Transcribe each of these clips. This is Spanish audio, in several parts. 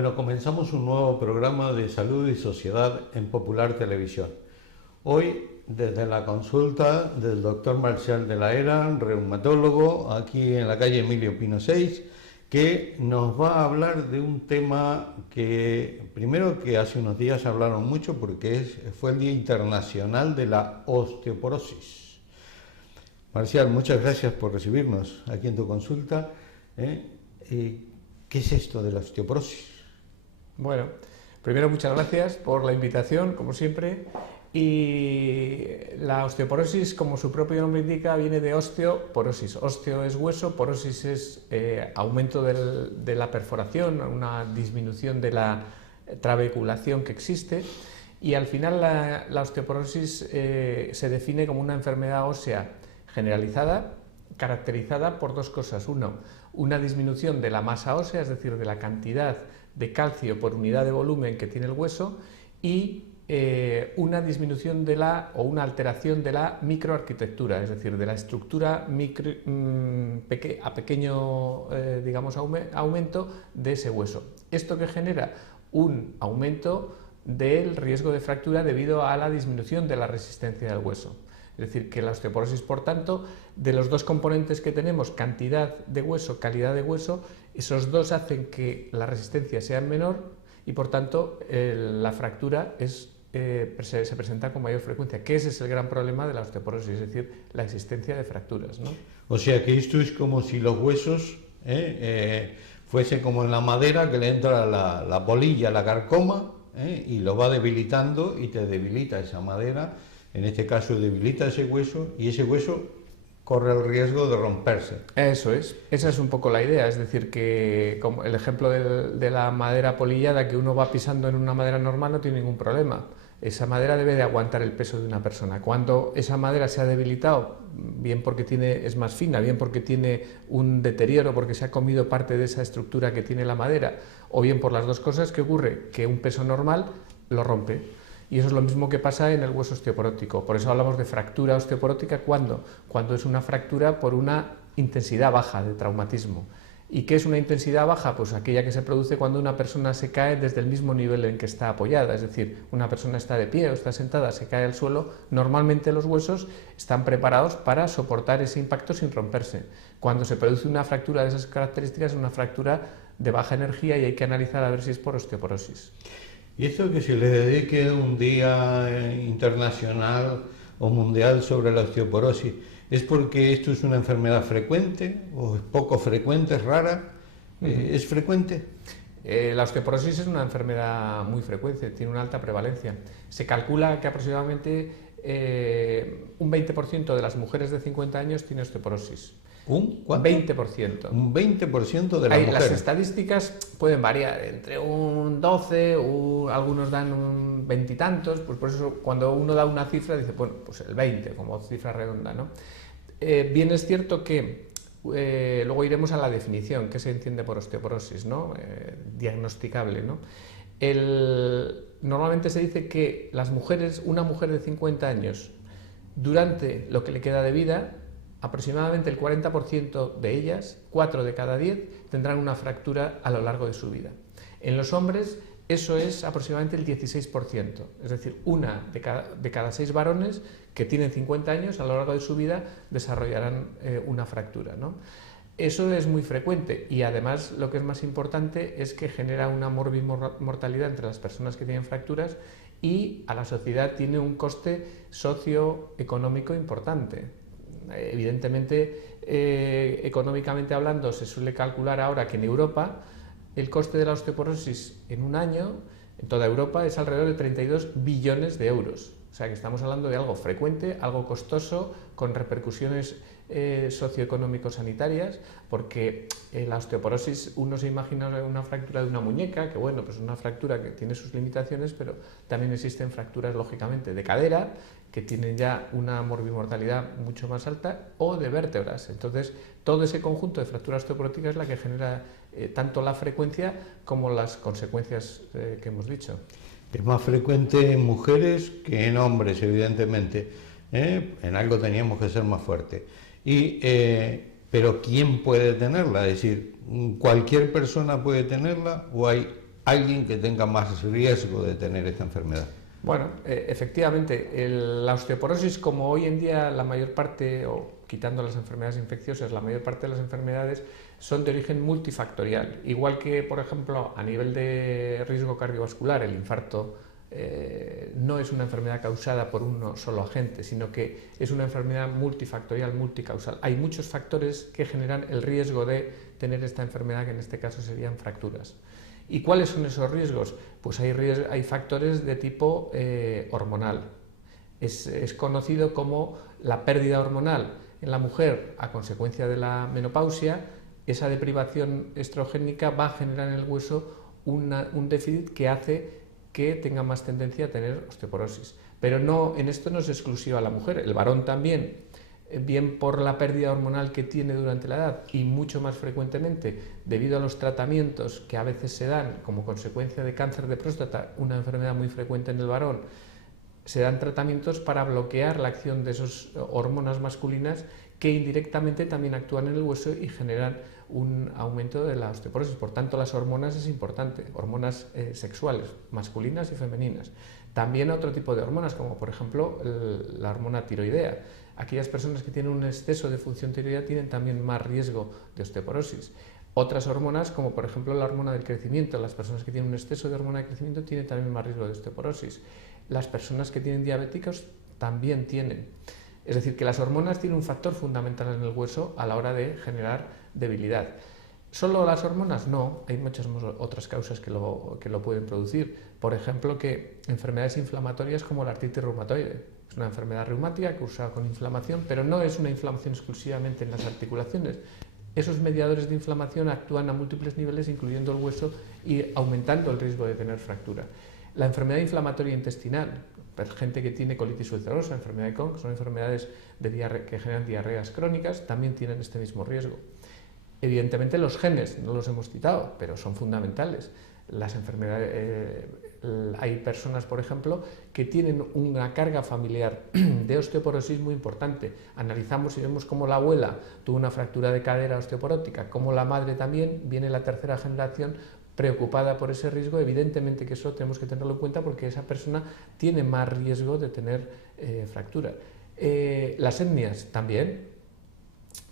Bueno, comenzamos un nuevo programa de salud y sociedad en Popular Televisión. Hoy, desde la consulta del doctor Marcial de la Era, reumatólogo, aquí en la calle Emilio Pino 6, que nos va a hablar de un tema que, primero, que hace unos días hablaron mucho porque fue el Día Internacional de la Osteoporosis. Marcial, muchas gracias por recibirnos aquí en tu consulta. ¿Qué es esto de la osteoporosis? Bueno, primero muchas gracias por la invitación, como siempre. Y la osteoporosis, como su propio nombre indica, viene de osteoporosis. Osteo es hueso, porosis es aumento de la perforación, una disminución de la trabeculación que existe. Y al final la osteoporosis se define como una enfermedad ósea generalizada, caracterizada por dos cosas. Uno, una disminución de la masa ósea, es decir, de la cantidad de calcio por unidad de volumen que tiene el hueso, y una disminución o una alteración de la microarquitectura, es decir, de la estructura a pequeño digamos, aumento de ese hueso. Esto que genera un aumento del riesgo de fractura debido a la disminución de la resistencia del hueso. Es decir, que la osteoporosis, por tanto, de los dos componentes que tenemos, cantidad de hueso, calidad de hueso, esos dos hacen que la resistencia sea menor y, por tanto, la fractura se presenta con mayor frecuencia, que ese es el gran problema de la osteoporosis, es decir, la existencia de fracturas, ¿no? O sea que esto es como si los huesos fuese como en la madera, que le entra la polilla, la carcoma, y lo va debilitando y te debilita esa madera. En este caso debilita ese hueso y ese hueso corre el riesgo de romperse. Eso es, esa es un poco la idea, es decir, que como el ejemplo de la madera polillada, que uno va pisando en una madera normal, no tiene ningún problema. Esa madera debe de aguantar el peso de una persona. Cuando esa madera se ha debilitado, bien porque es más fina, bien porque tiene un deterioro, porque se ha comido parte de esa estructura que tiene la madera, o bien por las dos cosas, ¿qué ocurre? Que un peso normal lo rompe. Y eso es lo mismo que pasa en el hueso osteoporótico. Por eso hablamos de fractura osteoporótica. ¿Cuándo? Cuando es una fractura por una intensidad baja de traumatismo. ¿Y qué es una intensidad baja? Pues aquella que se produce cuando una persona se cae desde el mismo nivel en que está apoyada. Es decir, una persona está de pie o está sentada, se cae al suelo. Normalmente los huesos están preparados para soportar ese impacto sin romperse. Cuando se produce una fractura de esas características, es una fractura de baja energía y hay que analizar a ver si es por osteoporosis. Y esto que se le dedique un día internacional o mundial sobre la osteoporosis, ¿es porque esto es una enfermedad frecuente o es poco frecuente, es rara? ¿Es frecuente? La osteoporosis es una enfermedad muy frecuente, tiene una alta prevalencia. Se calcula que aproximadamente un 20% de las mujeres de 50 años tiene osteoporosis. ¿Un cuánto? 20%. Un 20% de las mujeres. Las estadísticas pueden variar entre un 12, algunos dan un 20 y tantos, pues por eso cuando uno da una cifra dice, bueno, pues el 20 como cifra redonda, ¿no? Bien es cierto que luego iremos a la definición, que se entiende por osteoporosis, ¿no? Diagnosticable, ¿no? Normalmente se dice que una mujer de 50 años, durante lo que le queda de vida, aproximadamente el 40% de ellas, 4 de cada 10, tendrán una fractura a lo largo de su vida. En los hombres eso es aproximadamente el 16%, es decir, una de cada 6 varones que tienen 50 años a lo largo de su vida desarrollarán una fractura, ¿no? Eso es muy frecuente y además lo que es más importante es que genera una morbimortalidad entre las personas que tienen fracturas y a la sociedad tiene un coste socioeconómico importante. Evidentemente, económicamente hablando, se suele calcular ahora que en Europa el coste de la osteoporosis en un año, en toda Europa, es alrededor de 32 billones de euros. O sea que estamos hablando de algo frecuente, algo costoso, con repercusiones socioeconómico-sanitarias, porque la osteoporosis, uno se imagina una fractura de una muñeca, que bueno, pues una fractura que tiene sus limitaciones, pero también existen fracturas, lógicamente, de cadera, que tienen ya una morbimortalidad mucho más alta, o de vértebras. Entonces, todo ese conjunto de fracturas osteoporóticas es la que genera tanto la frecuencia como las consecuencias que hemos dicho. Es más frecuente en mujeres que en hombres, evidentemente. En algo teníamos que ser más fuertes. Pero ¿quién puede tenerla? Es decir, ¿cualquier persona puede tenerla o hay alguien que tenga más riesgo de tener esta enfermedad? Bueno, efectivamente, la osteoporosis, como hoy en día la mayor parte, o quitando las enfermedades infecciosas, la mayor parte de las enfermedades son de origen multifactorial. Igual que, por ejemplo, a nivel de riesgo cardiovascular, el infarto no es una enfermedad causada por un solo agente, sino que es una enfermedad multifactorial, multicausal. Hay muchos factores que generan el riesgo de tener esta enfermedad, que en este caso serían fracturas. ¿Y cuáles son esos riesgos? Pues hay factores de tipo hormonal. Es conocido como la pérdida hormonal en la mujer a consecuencia de la menopausia. Esa deprivación estrogénica va a generar en el hueso un déficit que hace que tenga más tendencia a tener osteoporosis. Pero no, en esto no es exclusiva la mujer, el varón también, bien por la pérdida hormonal que tiene durante la edad y mucho más frecuentemente debido a los tratamientos que a veces se dan como consecuencia de cáncer de próstata, una enfermedad muy frecuente en el varón. Se dan tratamientos para bloquear la acción de esas hormonas masculinas que indirectamente también actúan en el hueso y generan un aumento de la osteoporosis. Por tanto, las hormonas es importante, hormonas sexuales, masculinas y femeninas. También otro tipo de hormonas, como por ejemplo la hormona tiroidea. Aquellas personas que tienen un exceso de función tiroidea tienen también más riesgo de osteoporosis. Otras hormonas, como por ejemplo la hormona del crecimiento, las personas que tienen un exceso de hormona de crecimiento tienen también más riesgo de osteoporosis. Las personas que tienen diabéticos también tienen. Es decir, que las hormonas tienen un factor fundamental en el hueso a la hora de generar debilidad. ¿Solo las hormonas? No, hay muchas otras causas que lo pueden producir. Por ejemplo, que enfermedades inflamatorias como la artritis reumatoide. Es una enfermedad reumática causada con inflamación, pero no es una inflamación exclusivamente en las articulaciones. Esos mediadores de inflamación actúan a múltiples niveles, incluyendo el hueso, y aumentando el riesgo de tener fractura. La enfermedad inflamatoria intestinal, gente que tiene colitis ulcerosa, enfermedad de Crohn, que son enfermedades que generan diarreas crónicas, también tienen este mismo riesgo. Evidentemente los genes, no los hemos citado, pero son fundamentales. Las enfermedades, hay personas, por ejemplo, que tienen una carga familiar de osteoporosis muy importante. Analizamos y vemos cómo la abuela tuvo una fractura de cadera osteoporótica, cómo la madre también, viene la tercera generación preocupada por ese riesgo. Evidentemente que eso tenemos que tenerlo en cuenta porque esa persona tiene más riesgo de tener fractura. Las etnias también.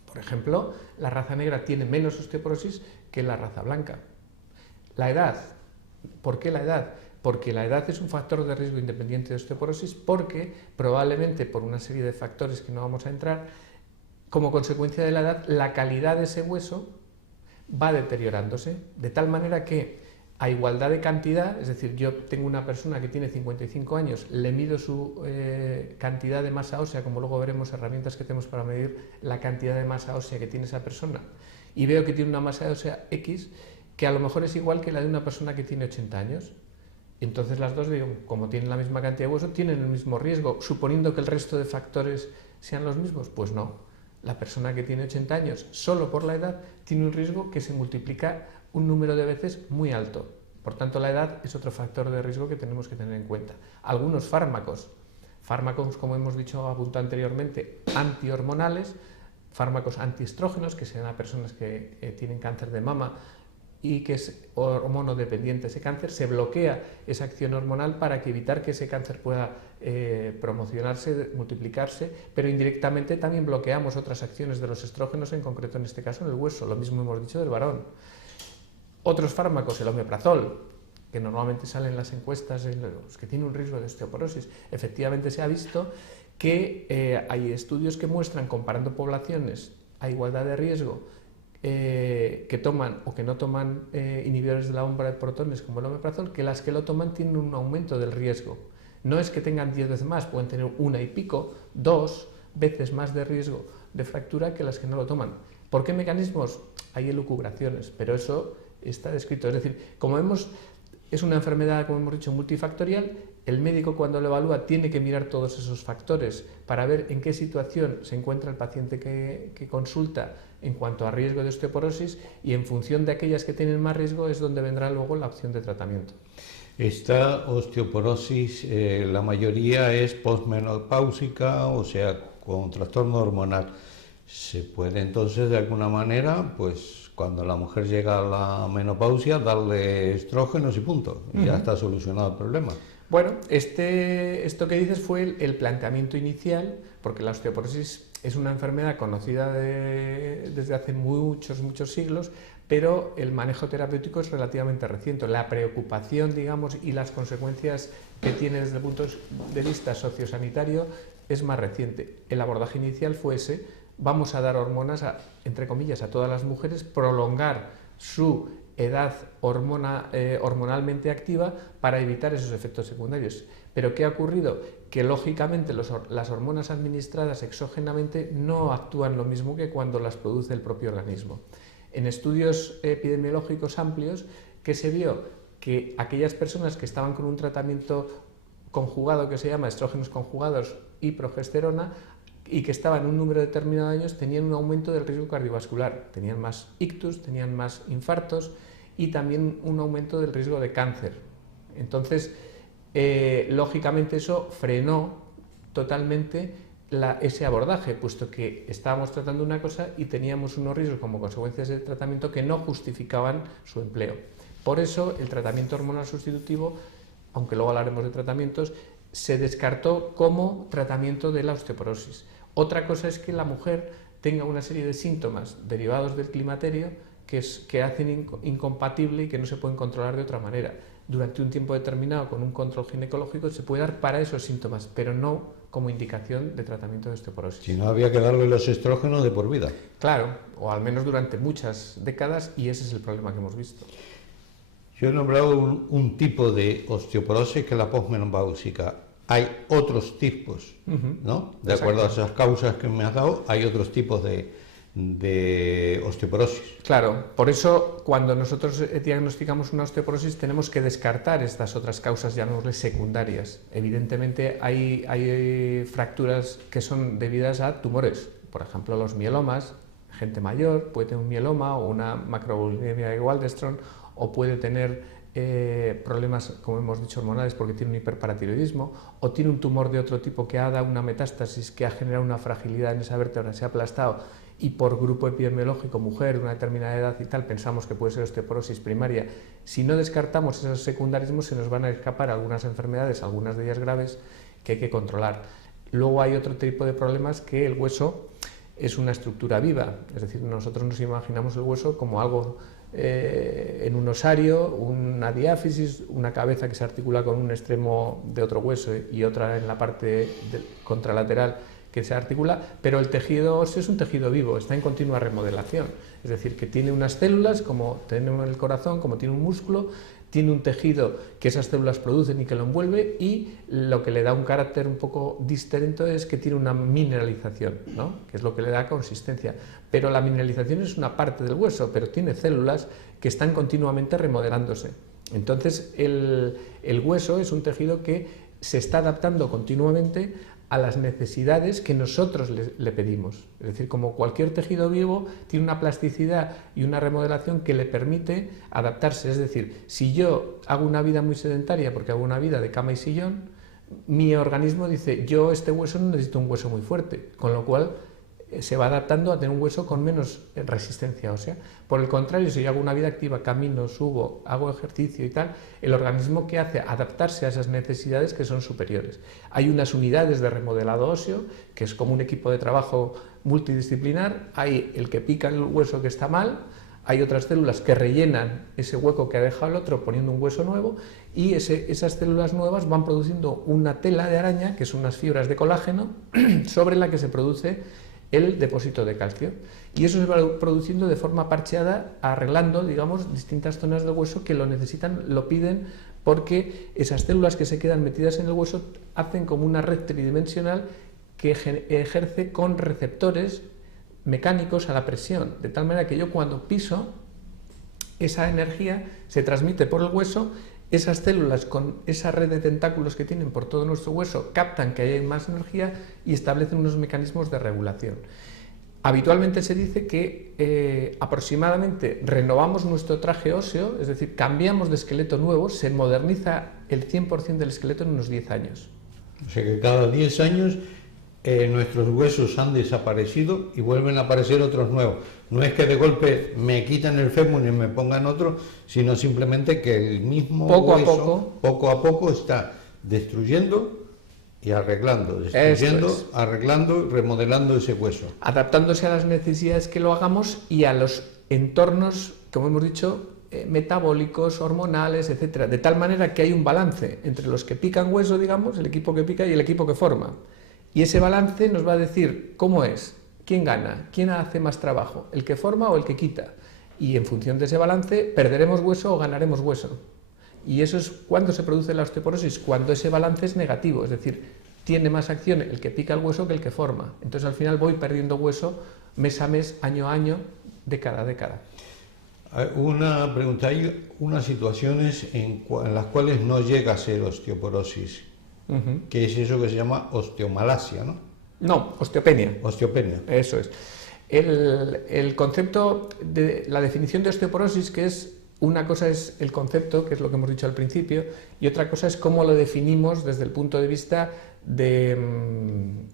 Por ejemplo, la raza negra tiene menos osteoporosis que la raza blanca. La edad. ¿Por qué la edad? Porque la edad es un factor de riesgo independiente de osteoporosis, porque probablemente por una serie de factores que no vamos a entrar, como consecuencia de la edad, la calidad de ese hueso va deteriorándose, de tal manera que a igualdad de cantidad, es decir, yo tengo una persona que tiene 55 años, le mido su cantidad de masa ósea, como luego veremos herramientas que tenemos para medir la cantidad de masa ósea que tiene esa persona, y veo que tiene una masa ósea X, que a lo mejor es igual que la de una persona que tiene 80 años. Y entonces las dos, digo, como tienen la misma cantidad de hueso, tienen el mismo riesgo, suponiendo que el resto de factores sean los mismos. Pues no. La persona que tiene 80 años, solo por la edad, tiene un riesgo que se multiplica un número de veces muy alto. Por tanto, la edad es otro factor de riesgo que tenemos que tener en cuenta. Algunos fármacos, como hemos dicho, apuntado anteriormente, antihormonales, fármacos antiestrógenos, que se dan a personas que tienen cáncer de mama y que es hormonodependiente ese cáncer, se bloquea esa acción hormonal para evitar que ese cáncer pueda promocionarse, multiplicarse, pero indirectamente también bloqueamos otras acciones de los estrógenos, en concreto en este caso en el hueso, lo mismo hemos dicho del varón. Otros fármacos, el omeprazol, que normalmente salen en las encuestas en los que tienen un riesgo de osteoporosis, efectivamente se ha visto que hay estudios que muestran, comparando poblaciones a igualdad de riesgo, que toman o que no toman inhibidores de la bomba de protones como el omeprazol, que las que lo toman tienen un aumento del riesgo. No es que tengan 10 veces más, pueden tener 1 y pico, 2 veces más de riesgo de fractura que las que no lo toman. ¿Por qué mecanismos? Hay elucubraciones, pero eso está descrito. Es decir, como vemos, es una enfermedad, como hemos dicho, multifactorial. El médico, cuando lo evalúa, tiene que mirar todos esos factores para ver en qué situación se encuentra el paciente que consulta en cuanto a riesgo de osteoporosis, y en función de aquellas que tienen más riesgo es donde vendrá luego la opción de tratamiento. Esta osteoporosis, la mayoría es posmenopáusica, o sea, con trastorno hormonal. Se puede entonces de alguna manera, pues cuando la mujer llega a la menopausia, darle estrógenos y punto. Y ya está solucionado el problema. Bueno, esto que dices fue el planteamiento inicial, porque la osteoporosis es una enfermedad conocida desde hace muchos siglos, pero el manejo terapéutico es relativamente reciente. La preocupación, digamos, y las consecuencias que tiene desde el punto de vista sociosanitario es más reciente. El abordaje inicial fue ese: vamos a dar hormonas, entre comillas, a todas las mujeres, prolongar su edad hormonalmente activa para evitar esos efectos secundarios. Pero ¿qué ha ocurrido? Que lógicamente las hormonas administradas exógenamente no actúan lo mismo que cuando las produce el propio organismo. En estudios epidemiológicos amplios, que se vio que aquellas personas que estaban con un tratamiento conjugado que se llama estrógenos conjugados y progesterona, y que estaban en un número determinado de años, tenían un aumento del riesgo cardiovascular, tenían más ictus, tenían más infartos y también un aumento del riesgo de cáncer. Entonces, lógicamente eso frenó totalmente ese abordaje, puesto que estábamos tratando una cosa y teníamos unos riesgos como consecuencias del tratamiento que no justificaban su empleo. Por eso el tratamiento hormonal sustitutivo, aunque luego hablaremos de tratamientos, se descartó como tratamiento de la osteoporosis. Otra cosa es que la mujer tenga una serie de síntomas derivados del climaterio que hacen incompatible y que no se pueden controlar de otra manera. Durante un tiempo determinado, con un control ginecológico, se puede dar para esos síntomas, pero no como indicación de tratamiento de osteoporosis. Si no, había que darle los estrógenos de por vida. Claro, o al menos durante muchas décadas, y ese es el problema que hemos visto. Yo he nombrado un tipo de osteoporosis que es la posmenopáusica. Hay otros tipos, ¿no? De acuerdo a esas causas que me has dado, hay otros tipos de osteoporosis. Claro, por eso cuando nosotros diagnosticamos una osteoporosis tenemos que descartar estas otras causas, llamémosles secundarias. Evidentemente hay fracturas que son debidas a tumores, por ejemplo los mielomas. Gente mayor puede tener un mieloma o una macrobulimia de Waldenström, o puede tener problemas, como hemos dicho, hormonales porque tiene un hiperparatiroidismo, o tiene un tumor de otro tipo que ha dado una metástasis que ha generado una fragilidad en esa vértebra, se ha aplastado, y por grupo epidemiológico, mujer, una determinada edad y tal, pensamos que puede ser osteoporosis primaria. Si no descartamos esos secundarismos, se nos van a escapar algunas enfermedades, algunas de ellas graves, que hay que controlar. Luego hay otro tipo de problemas, que el hueso es una estructura viva, es decir, nosotros nos imaginamos el hueso como algo en un osario, una diáfisis, una cabeza que se articula con un extremo de otro hueso y otra en la parte contralateral que se articula, pero el tejido óseo es un tejido vivo, está en continua remodelación, es decir, que tiene unas células, como tenemos el corazón, como tiene un músculo, tiene un tejido que esas células producen y que lo envuelve, y lo que le da un carácter un poco distinto es que tiene una mineralización, ¿no? Que es lo que le da consistencia. Pero la mineralización es una parte del hueso, pero tiene células que están continuamente remodelándose. Entonces el hueso es un tejido que se está adaptando continuamente a las necesidades que nosotros le pedimos. Es decir, como cualquier tejido vivo, tiene una plasticidad y una remodelación que le permite adaptarse. Es decir, si yo hago una vida muy sedentaria porque hago una vida de cama y sillón, mi organismo dice, yo este hueso no necesito un hueso muy fuerte, con lo cual se va adaptando a tener un hueso con menos resistencia ósea. Por el contrario, si yo hago una vida activa, camino, subo, hago ejercicio y tal, el organismo, ¿qué hace? Adaptarse a esas necesidades que son superiores. Hay unas unidades de remodelado óseo, que es como un equipo de trabajo multidisciplinar. Hay el que pica el hueso que está mal, hay otras células que rellenan ese hueco que ha dejado el otro poniendo un hueso nuevo, y esas células nuevas van produciendo una tela de araña, que son unas fibras de colágeno, sobre la que se produce el depósito de calcio, y eso se va produciendo de forma parcheada, arreglando, digamos, distintas zonas del hueso que lo necesitan, lo piden, porque esas células que se quedan metidas en el hueso hacen como una red tridimensional que ejerce con receptores mecánicos a la presión, de tal manera que yo cuando piso, esa energía se transmite por el hueso. Esas células, con esa red de tentáculos que tienen por todo nuestro hueso, captan que hay más energía y establecen unos mecanismos de regulación. Habitualmente se dice que aproximadamente renovamos nuestro traje óseo, es decir, cambiamos de esqueleto nuevo, se moderniza el 100% del esqueleto en unos 10 años. O sea que cada 10 años nuestros huesos han desaparecido y vuelven a aparecer otros nuevos. No es que de golpe me quiten el fémur y me pongan otro, sino simplemente que el mismo hueso poco a poco está destruyendo y arreglando, arreglando y remodelando ese hueso. Adaptándose a las necesidades que lo hagamos y a los entornos, como hemos dicho, metabólicos, hormonales, etcétera, de tal manera que hay un balance entre los que pican hueso, digamos, el equipo que pica y el equipo que forma. Y ese balance nos va a decir cómo es, quién gana, quién hace más trabajo, el que forma o el que quita. Y en función de ese balance, perderemos hueso o ganaremos hueso. Y eso es cuando se produce la osteoporosis, cuando ese balance es negativo, es decir, tiene más acción el que pica el hueso que el que forma. Entonces al final voy perdiendo hueso mes a mes, año a año, década a década. Una pregunta, hay unas situaciones en las cuales no llega a ser osteoporosis. ¿Qué es eso que se llama osteomalacia, no? No, osteopenia. Osteopenia. Eso es. El concepto de la definición de osteoporosis, que es una cosa es el concepto, que es lo que hemos dicho al principio, y otra cosa es cómo lo definimos desde el punto de vista de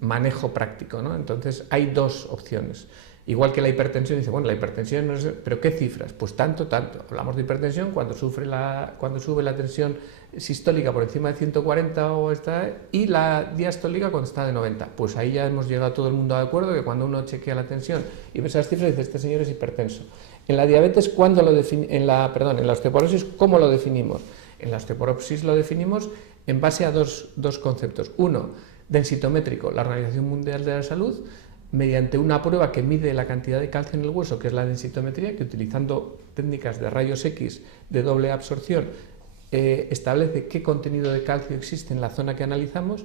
manejo práctico, ¿no? Entonces hay dos opciones. Igual que la hipertensión, dice, bueno, la hipertensión, no sé, ¿pero qué cifras? Pues tanto. Hablamos de hipertensión cuando sube la tensión sistólica por encima de 140 y la diastólica cuando está de 90. Pues ahí ya hemos llegado todo el mundo de acuerdo que cuando uno chequea la tensión y ve esas cifras, dice, este señor es hipertenso. En la diabetes, en la osteoporosis, ¿cómo lo definimos? En la osteoporosis lo definimos en base a dos conceptos. Uno, densitométrico, la Organización Mundial de la Salud, mediante una prueba que mide la cantidad de calcio en el hueso, que es la densitometría, que utilizando técnicas de rayos X de doble absorción establece qué contenido de calcio existe en la zona que analizamos.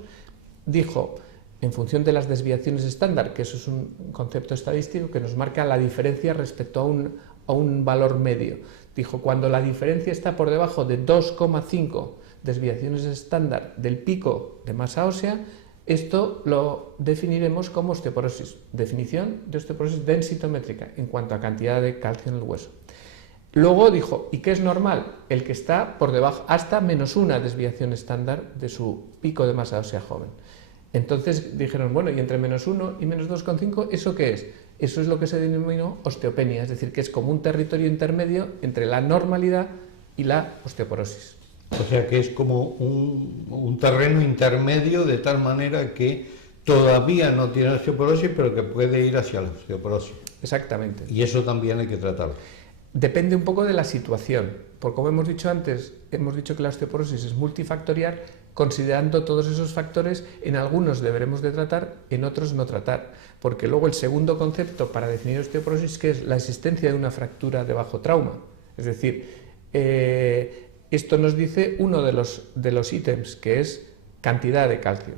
Dijo, en función de las desviaciones estándar, que eso es un concepto estadístico que nos marca la diferencia respecto a un valor medio. Dijo, cuando la diferencia está por debajo de 2,5 desviaciones estándar del pico de masa ósea, esto lo definiremos como osteoporosis. Definición de osteoporosis densitométrica en cuanto a cantidad de calcio en el hueso. Luego dijo, ¿y qué es normal? El que está por debajo, hasta -1 desviación estándar de su pico de masa ósea joven. Entonces dijeron, bueno, y entre -1 y -2,5, ¿eso qué es? Eso es lo que se denominó osteopenia, es decir, que es como un territorio intermedio entre la normalidad y la osteoporosis. O sea que es como un terreno intermedio de tal manera que todavía no tiene osteoporosis, pero que puede ir hacia la osteoporosis. Exactamente. Y eso también hay que tratarlo. Depende un poco de la situación, porque como hemos dicho antes, hemos dicho que la osteoporosis es multifactorial, considerando todos esos factores, en algunos deberemos de tratar, en otros no tratar, porque luego el segundo concepto para definir osteoporosis, que es la existencia de una fractura de bajo trauma, es decir, esto nos dice uno de los ítems, que es cantidad de calcio,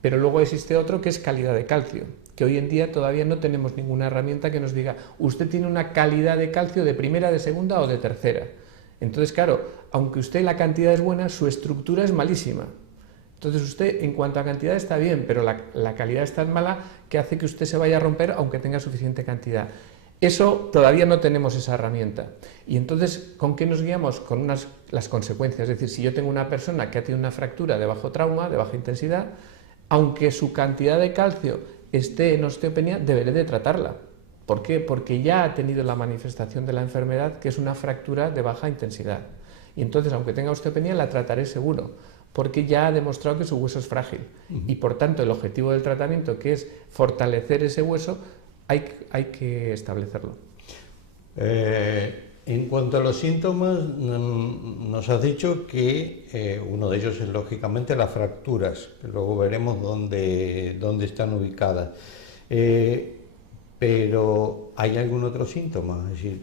pero luego existe otro que es calidad de calcio, que hoy en día todavía no tenemos ninguna herramienta que nos diga, usted tiene una calidad de calcio de primera, de segunda o de tercera. Entonces, claro, aunque usted la cantidad es buena, su estructura es malísima. Entonces usted, en cuanto a cantidad, está bien, pero la calidad es tan mala que hace que usted se vaya a romper aunque tenga suficiente cantidad. Eso todavía no tenemos esa herramienta. Y entonces, ¿con qué nos guiamos? Con las consecuencias. Es decir, si yo tengo una persona que ha tenido una fractura de bajo trauma, de baja intensidad, aunque su cantidad de calcio esté en osteopenia, deberé de tratarla. ¿Por qué? Porque ya ha tenido la manifestación de la enfermedad, que es una fractura de baja intensidad. Y entonces, aunque tenga osteopenia, la trataré seguro, porque ya ha demostrado que su hueso es frágil. Y por tanto, el objetivo del tratamiento, que es fortalecer ese hueso, hay que establecerlo. En cuanto a los síntomas, nos has dicho que uno de ellos es lógicamente las fracturas, que luego veremos dónde están ubicadas. Pero ¿hay algún otro síntoma? Es decir,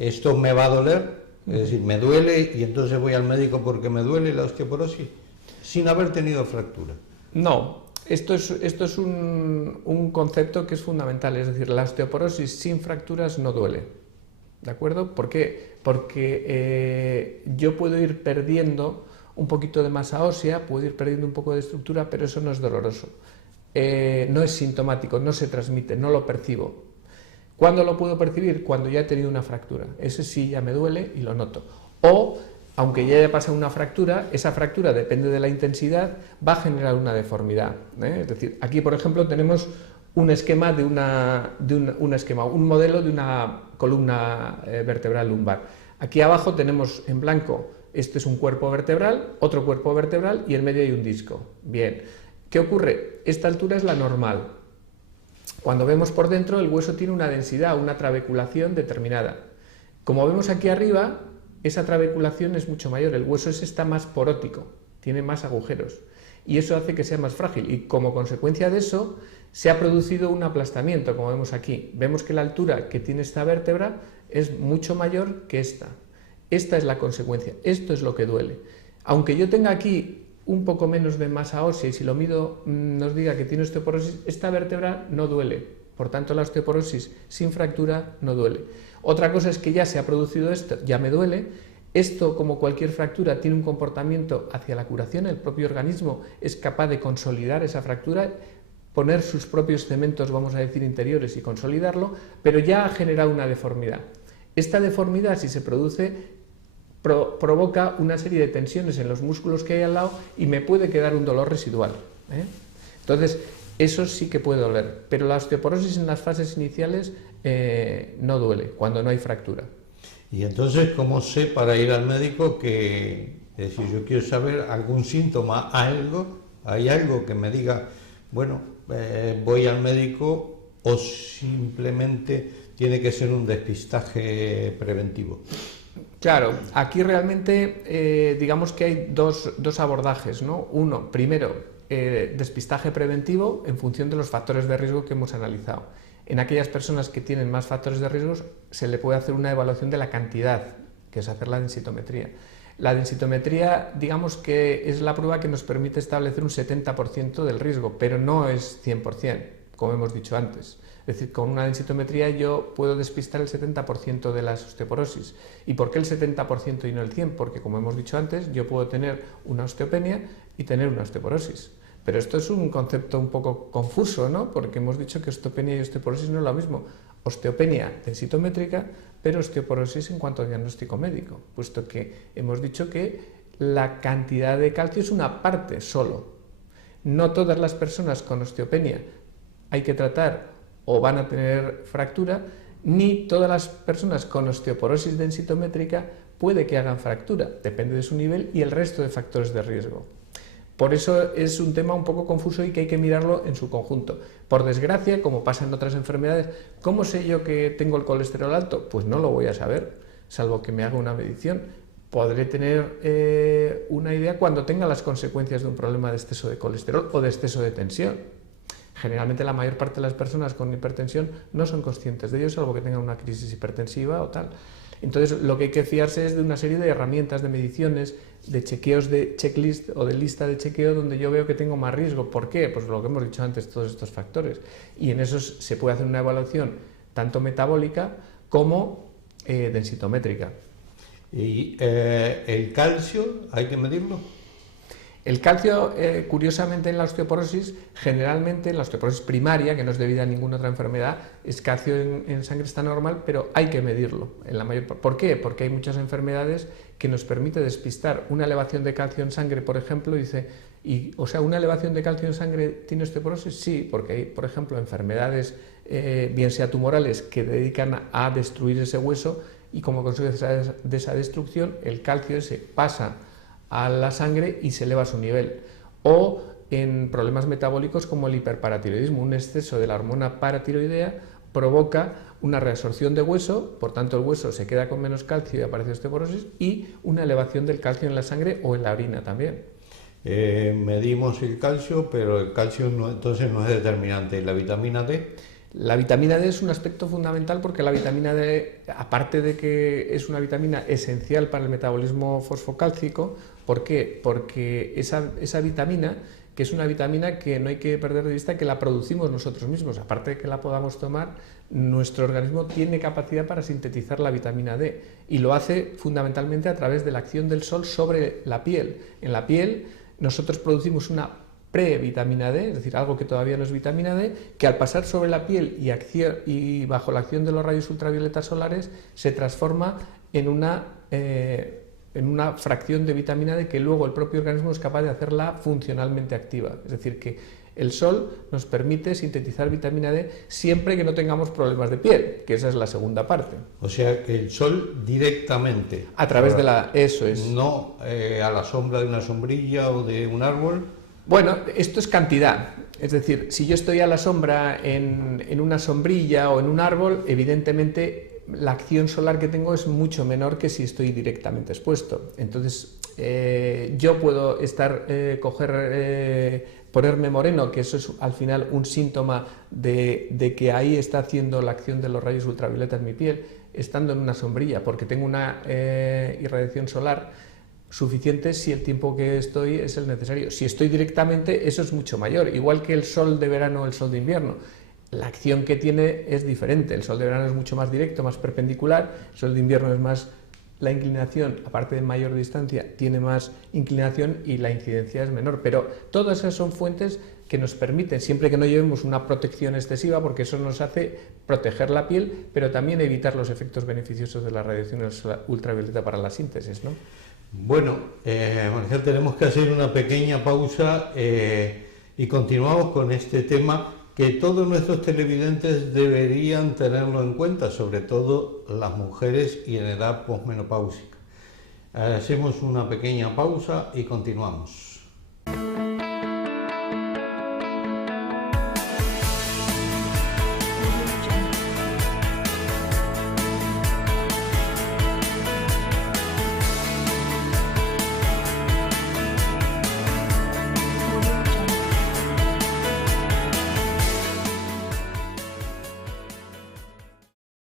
¿esto me va a doler? Es decir, ¿me duele y entonces voy al médico porque me duele la osteoporosis? Sin haber tenido fractura. No, esto es un concepto que es fundamental, es decir, la osteoporosis sin fracturas no duele. ¿De acuerdo? ¿Por qué? Porque yo puedo ir perdiendo un poquito de masa ósea, puedo ir perdiendo un poco de estructura, pero eso no es doloroso. No es sintomático, no se transmite, no lo percibo. ¿Cuándo lo puedo percibir? Cuando ya he tenido una fractura. Ese sí ya me duele y lo noto. O aunque ya haya pasado una fractura, esa fractura, depende de la intensidad, va a generar una deformidad. Es decir, aquí, por ejemplo, tenemos un esquema un modelo de una columna vertebral lumbar. Aquí abajo tenemos en blanco, este es un cuerpo vertebral, otro cuerpo vertebral y en medio hay un disco. Bien, ¿qué ocurre? Esta altura es la normal. Cuando vemos por dentro, el hueso tiene una densidad, una trabeculación determinada. Como vemos aquí arriba, esa trabeculación es mucho mayor, el hueso ese está más porótico, tiene más agujeros y eso hace que sea más frágil y como consecuencia de eso se ha producido un aplastamiento, como vemos aquí. Vemos que la altura que tiene esta vértebra es mucho mayor que esta. Esta es la consecuencia, esto es lo que duele. Aunque yo tenga aquí un poco menos de masa ósea y si lo mido nos diga que tiene osteoporosis, esta vértebra no duele. Por tanto, la osteoporosis sin fractura no duele. Otra cosa es que ya se ha producido esto, ya me duele. Esto, como cualquier fractura, tiene un comportamiento hacia la curación. El propio organismo es capaz de consolidar esa fractura, poner sus propios cementos, vamos a decir, interiores y consolidarlo, pero ya ha generado una deformidad. Esta deformidad, si se produce, provoca una serie de tensiones en los músculos que hay al lado y me puede quedar un dolor residual. Entonces, eso sí que puede doler, pero la osteoporosis en las fases iniciales no duele, cuando no hay fractura. Y entonces, ¿cómo sé para ir al médico que, es decir, yo quiero saber algún síntoma, hay algo que me diga, bueno, voy al médico o simplemente tiene que ser un despistaje preventivo? Claro, aquí realmente digamos que hay dos abordajes, ¿no? Uno, primero, despistaje preventivo en función de los factores de riesgo que hemos analizado. En aquellas personas que tienen más factores de riesgo se le puede hacer una evaluación de la cantidad, que es hacer la densitometría. La densitometría, digamos que es la prueba que nos permite establecer un 70% del riesgo, pero no es 100%, como hemos dicho antes. Es decir, con una densitometría yo puedo despistar el 70% de la osteoporosis. ¿Y por qué el 70% y no el 100%? Porque, como hemos dicho antes, yo puedo tener una osteopenia y tener una osteoporosis. Pero esto es un concepto un poco confuso, ¿no? Porque hemos dicho que osteopenia y osteoporosis no es lo mismo. Osteopenia densitométrica, pero osteoporosis en cuanto a diagnóstico médico, puesto que hemos dicho que la cantidad de calcio es una parte solo. No todas las personas con osteopenia hay que tratar o van a tener fractura, ni todas las personas con osteoporosis densitométrica puede que hagan fractura, depende de su nivel y el resto de factores de riesgo. Por eso es un tema un poco confuso y que hay que mirarlo en su conjunto. Por desgracia, como pasa en otras enfermedades, ¿cómo sé yo que tengo el colesterol alto? Pues no lo voy a saber, salvo que me haga una medición. Podré tener una idea cuando tenga las consecuencias de un problema de exceso de colesterol o de exceso de tensión. Generalmente la mayor parte de las personas con hipertensión no son conscientes de ello, salvo que tengan una crisis hipertensiva o tal. Entonces, lo que hay que fiarse es de una serie de herramientas, de mediciones, de chequeos de checklist o de lista de chequeo donde yo veo que tengo más riesgo. ¿Por qué? Pues lo que hemos dicho antes, todos estos factores. Y en esos se puede hacer una evaluación tanto metabólica como densitométrica. ¿Y el calcio hay que medirlo? El calcio, curiosamente, en la osteoporosis, generalmente en la osteoporosis primaria, que no es debida a ninguna otra enfermedad, es calcio en sangre está normal, pero hay que medirlo. ¿Por qué? Porque hay muchas enfermedades que nos permite despistar una elevación de calcio en sangre, por ejemplo, o sea, ¿una elevación de calcio en sangre tiene osteoporosis? Sí, porque hay, por ejemplo, enfermedades, bien sea tumorales, que dedican a destruir ese hueso y como consecuencia de esa destrucción, el calcio ese pasa a la sangre y se eleva su nivel. O en problemas metabólicos como el hiperparatiroidismo, un exceso de la hormona paratiroidea provoca una reabsorción de hueso, por tanto el hueso se queda con menos calcio y aparece osteoporosis, y una elevación del calcio en la sangre o en la orina también. Medimos el calcio, pero el calcio entonces no es determinante. ¿Y la vitamina D? La vitamina D es un aspecto fundamental porque la vitamina D, aparte de que es una vitamina esencial para el metabolismo fosfocálcico, ¿por qué? Porque esa vitamina, que es una vitamina que no hay que perder de vista que la producimos nosotros mismos, aparte de que la podamos tomar, nuestro organismo tiene capacidad para sintetizar la vitamina D y lo hace fundamentalmente a través de la acción del sol sobre la piel. En la piel nosotros producimos una previtamina D, es decir, algo que todavía no es vitamina D, que al pasar sobre la piel y bajo la acción de los rayos ultravioletas solares se transforma en una en una fracción de vitamina D que luego el propio organismo es capaz de hacerla funcionalmente activa. Es decir, que el sol nos permite sintetizar vitamina D siempre que no tengamos problemas de piel, que esa es la segunda parte. O sea, que el sol directamente. A través de la... Eso es. No a la sombra de una sombrilla o de un árbol. Bueno, esto es cantidad. Es decir, si yo estoy a la sombra en una sombrilla o en un árbol, evidentemente la acción solar que tengo es mucho menor que si estoy directamente expuesto. Entonces, yo puedo ponerme moreno, que eso es al final un síntoma de que ahí está haciendo la acción de los rayos ultravioleta en mi piel, estando en una sombrilla, porque tengo una irradiación solar suficiente si el tiempo que estoy es el necesario. Si estoy directamente, eso es mucho mayor, igual que el sol de verano o el sol de invierno. La acción que tiene es diferente. El sol de verano es mucho más directo, más perpendicular. El sol de invierno es más... La inclinación, aparte de mayor distancia, tiene más inclinación y la incidencia es menor. Pero todas esas son fuentes que nos permiten, siempre que no llevemos una protección excesiva, porque eso nos hace proteger la piel, pero también evitar los efectos beneficiosos de la radiación ultravioleta para la síntesis, ¿no? Bueno, Marcial, tenemos que hacer una pequeña pausa y continuamos con este tema que todos nuestros televidentes deberían tenerlo en cuenta, sobre todo las mujeres y en edad posmenopáusica. Hacemos una pequeña pausa y continuamos.